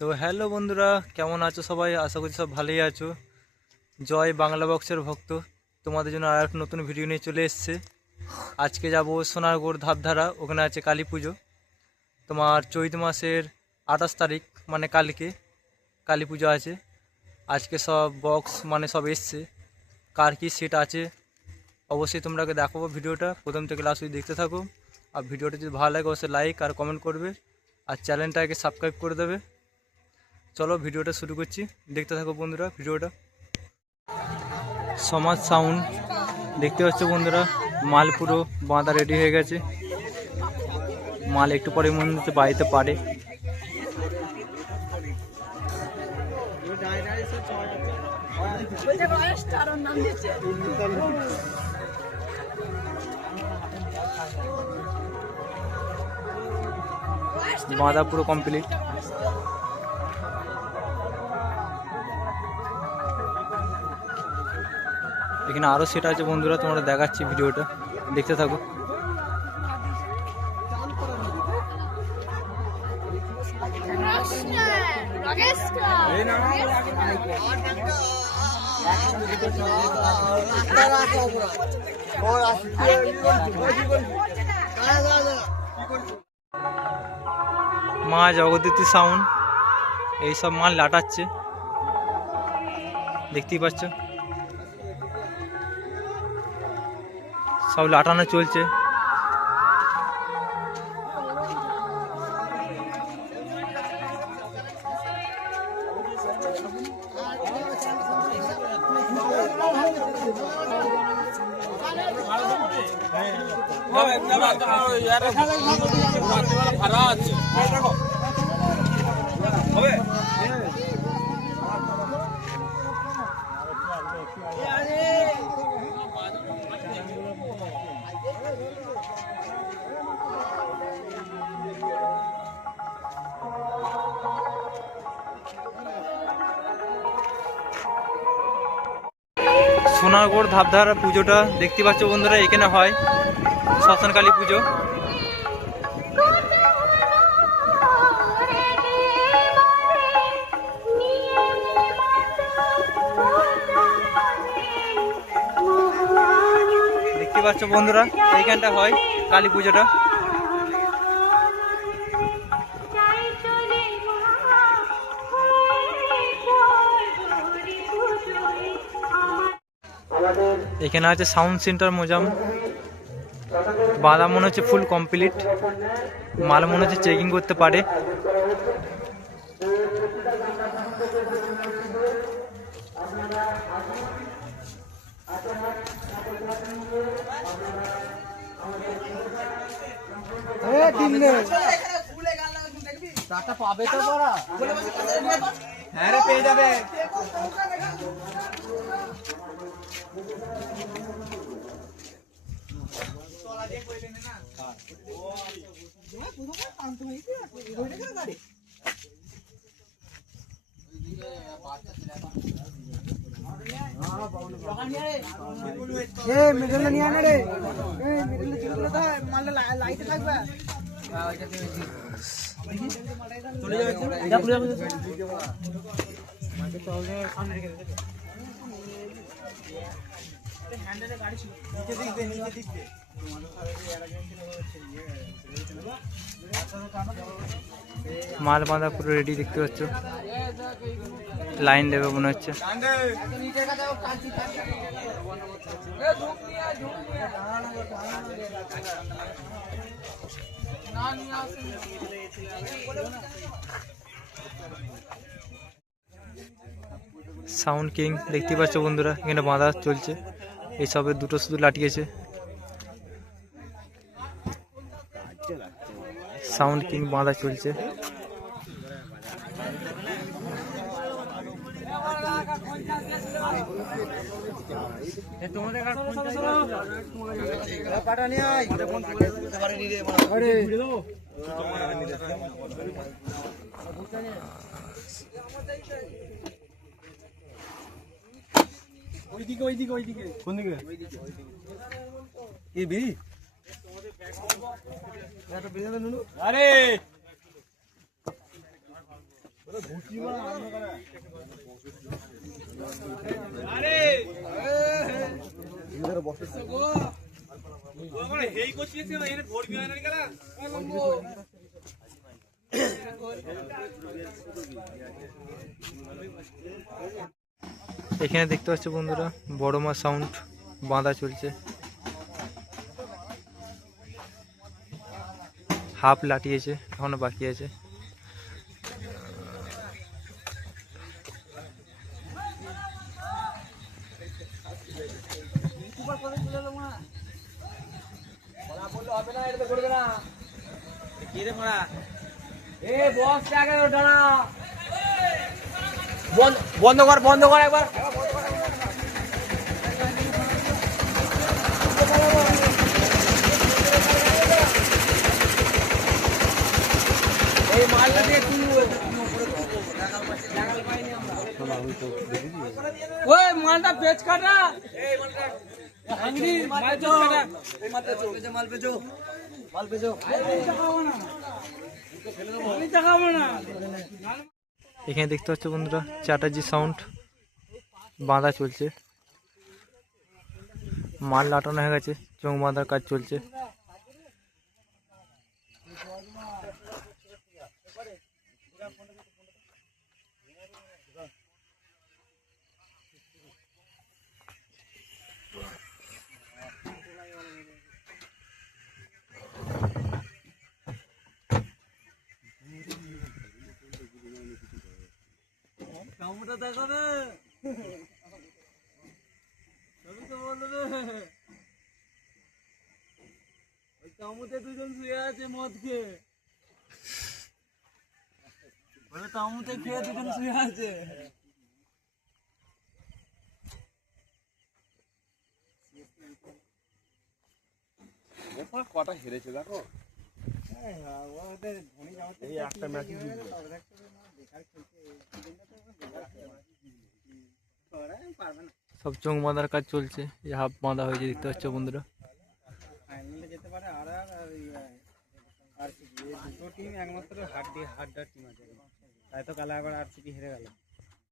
তো হ্যালো বন্ধুরা, কেমন আছো সবাই? আশা করছি সব ভালোই আছো। জয় বাংলা বক্সের ভক্ত তোমাদের জন্য আর একটা নতুন ভিডিও নিয়ে চলে এসছে। আজকে যাব সোনারগড় ধাপধারা, ওখানে আছে কালী পুজো। তোমার চৈত মাসের 28 তারিখ মানে কালকে কালী পুজো আছে। আজকে সব বক্স মানে সব এসছে, কার কী সেট আছে অবশ্যই তোমরাকে দেখাবো। ভিডিওটা প্রথম থেকে লাস্ট অবধি দেখতে থাকো। আর ভিডিওটা যদি ভালো লাগে অবশ্যই লাইক আর কমেন্ট করবে, আর চ্যানেলটাকে সাবস্ক্রাইব করে দেবে। চলো ভিডিওটা শুরু করছি, দেখতে থাকো বন্ধুরা ভিডিওটা। সমাজ সাউন্ড দেখতে পাচ্ছ বন্ধুরা, মাল পুরো বাঁধা রেডি হয়ে গেছে। মাল একটু পরে মনে হচ্ছে বাড়িতে পারে। বাঁধা পুরো কমপ্লিট। এখানে আরো সেট আছে বন্ধুরা, তোমরা দেখাচ্ছি, ভিডিওটা দেখতে থাকো। মা জগদ্ধাত্রী সাউন্ড এইসব মাল লাটাচ্ছে, দেখতেই পাচ্ছ সব লাটানো চলছে। সোনারগড় ধাপধারা পুজোটা দেখতে পাচ্ছ বন্ধুরা, এখানে হয় শ্মশানকালী পুজো। দেখতে পাচ্ছ বন্ধুরা, এইখানটা হয় কালী পুজোটা। এখানে আছে সাউন্ড সেন্টার মোজাম, বাঁধা মনে হচ্ছে ফুল কমপ্লিট। মাল মনে হচ্ছে চেকিং করতে পারে। পাবে তো পড়া, হ্যাঁ রে পেয়ে যাবে। মিডল নিয়ে আনে রে, মিডল চলে তো মালটা লাইটে থাকবে। মাল বাঁধা পুরো রেডি, দেখতে পাচ্ছ লাইন দেবে মনে হচ্ছে। সাউন্ড কিং দেখতে পাচ্ছ বন্ধুরা, এখানে বাঁধা চলছে। এইসবের দুটো শুধু লাটিয়েছে। সাউন্ড কিং বাঁধা চলছে। ওইদিকে কোন দিকে? এই বিড়ি আরে এখানে দেখতে পাচ্ছ বন্ধুরা বড় মা সাউন্ড বাঁধা চলছে, হাফ লাটিয়েছে, এখনো বাকি আছে। বন্ধ কর একবার। ওই মালটা পেচ কাটা, এখানে দেখতে পাচ্ছ বন্ধুরা চ্যাটার্জি সাউন্ড বাঁধা চলছে, মাল লাটানো হয়ে গেছে, চোখ বাঁধার কাজ চলছে। কামটা দেখো রে, সবই তো বললো রে। ওই কামুতে দুজন শুয়ে আছে মদ খেয়ে, বলে কামুতে খেয়ে দুজন শুয়ে আছে। কটা হেরেছে দেখো, এই একটা ম্যাচ সব চোখ বাঁধার কাজ চলছে, এই হাফ বাঁধা হয়েছে দেখতে পাচ্ছ বন্ধুরা। ফাইনালে যেতে পারে আর দুটো টিম একমাত্র হাড্ডার টিম আছে, তাই তো কালে আবার আরসিবি হেরে গেল।